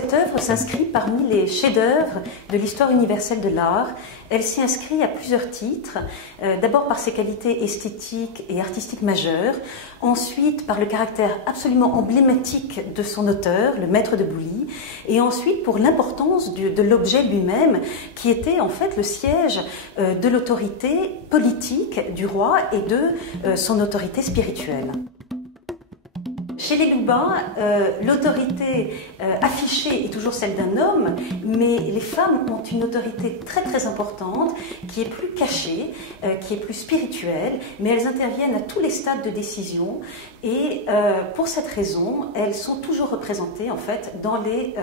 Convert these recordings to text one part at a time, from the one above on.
cette œuvre s'inscrit parmi les chefs-d'œuvre de l'histoire universelle de l'art. Elle s'y inscrit à plusieurs titres, d'abord par ses qualités esthétiques et artistiques majeures, ensuite par le caractère absolument emblématique de son auteur, le maître de Bouly, et ensuite pour l'importance de l'objet lui-même, qui était en fait le siège de l'autorité politique du roi et de son autorité spirituelle. Chez les Lubin, l'autorité affichée est toujours celle d'un homme, mais les femmes ont une autorité très très importante, qui est plus cachée, qui est plus spirituelle, mais elles interviennent à tous les stades de décision et pour cette raison, elles sont toujours représentées en fait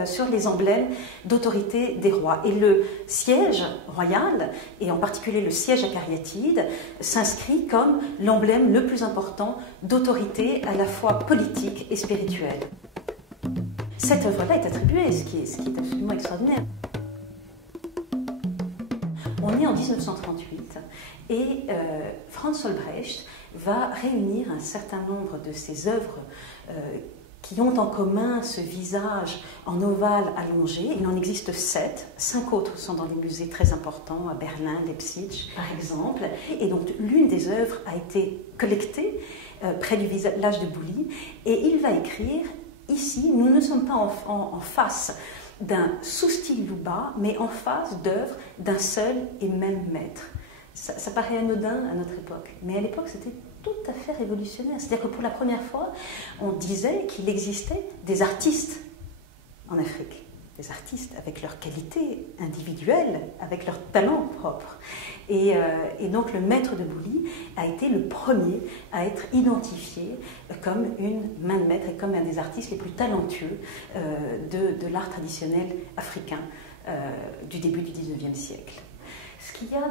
sur les emblèmes d'autorité des rois. Et le siège royal, et en particulier le siège acariatide, s'inscrit comme l'emblème le plus important d'autorité à la fois politique et spirituelle. Cette œuvre-là est attribuée, ce qui est absolument extraordinaire. On est en 1938 et Franz Albrecht va réunir un certain nombre de ses œuvres qui ont en commun ce visage en ovale allongé. Il en existe 7, 5 autres sont dans des musées très importants, à Berlin, Leipzig par exemple. Et donc l'une des œuvres a été collectée près du village de Bouly, et il va écrire ici, nous ne sommes pas en face d'un sous-style Lubin, mais en face d'œuvres d'un seul et même maître. Ça paraît anodin à notre époque, mais à l'époque c'était tout à fait révolutionnaire. C'est-à-dire que pour la première fois, on disait qu'il existait des artistes en Afrique. Des artistes avec leurs qualités individuelles, avec leurs talents propres. Et donc le maître de Bouly a été le premier à être identifié comme une main de maître et comme un des artistes les plus talentueux de l'art traditionnel africain du début du XIXe siècle. Ce qu'il y a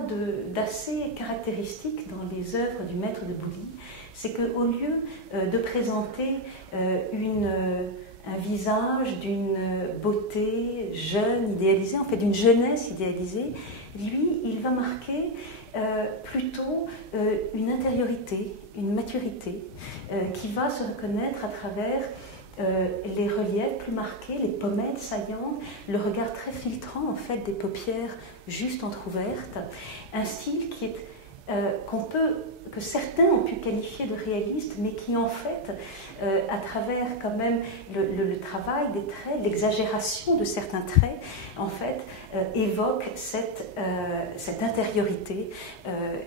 d'assez caractéristique dans les œuvres du maître de Bouly, c'est qu'au lieu de présenter un visage d'une beauté jeune, idéalisée, en fait d'une jeunesse idéalisée, lui, il va marquer plutôt une intériorité, une maturité, qui va se reconnaître à travers les reliefs plus marqués, les pommettes saillantes, le regard très filtrant en fait des paupières juste entrouvertes, un style qui est que certains ont pu qualifier de réaliste, mais qui en fait, à travers quand même le travail des traits, l'exagération de certains traits, en fait, évoque cette intériorité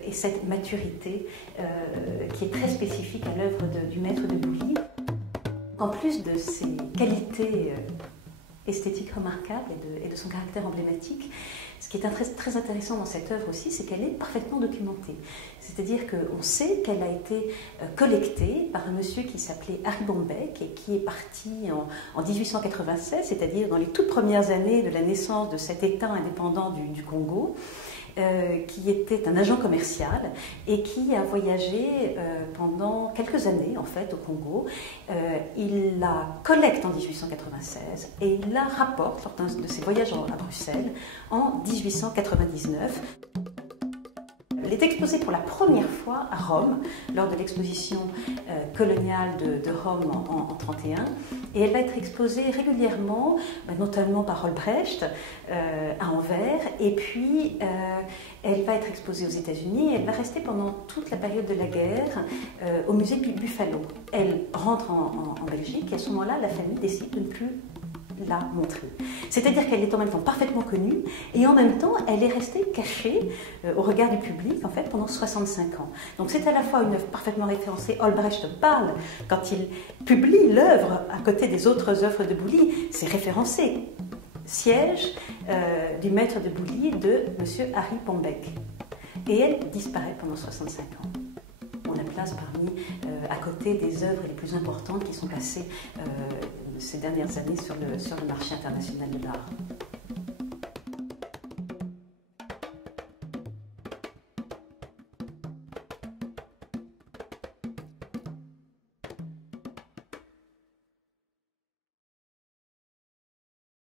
et cette maturité qui est très spécifique à l'œuvre du maître de Bouly. En plus de ses qualités esthétiques remarquables et de son caractère emblématique, ce qui est très intéressant dans cette œuvre aussi, c'est qu'elle est parfaitement documentée. C'est-à-dire qu'on sait qu'elle a été collectée par un monsieur qui s'appelait Harry Bombeck et qui est parti en 1896, c'est-à-dire dans les toutes premières années de la naissance de cet État indépendant du Congo, qui était un agent commercial et qui a voyagé pendant quelques années en fait au Congo. Il la collecte en 1896 et il la rapporte lors d'un de ses voyages à Bruxelles en 1899. Elle est exposée pour la première fois à Rome, lors de l'exposition coloniale de Rome en 1931. Et elle va être exposée régulièrement, notamment par Albrecht, à Anvers. Et puis, elle va être exposée aux États-Unis. Elle va rester pendant toute la période de la guerre au musée Buffalo. Elle rentre en Belgique et à ce moment-là, la famille décide de ne plus la montrer. C'est-à-dire qu'elle est en même temps parfaitement connue et en même temps elle est restée cachée au regard du public en fait pendant 65 ans. Donc c'est à la fois une œuvre parfaitement référencée. Albrecht parle quand il publie l'œuvre à côté des autres œuvres de Bouly, c'est référencé. Siège du maître de Bouly de M. Harry Bombeck. Et elle disparaît pendant 65 ans. On la place à côté des œuvres les plus importantes qui sont passées ces dernières années sur le marché international de l'art.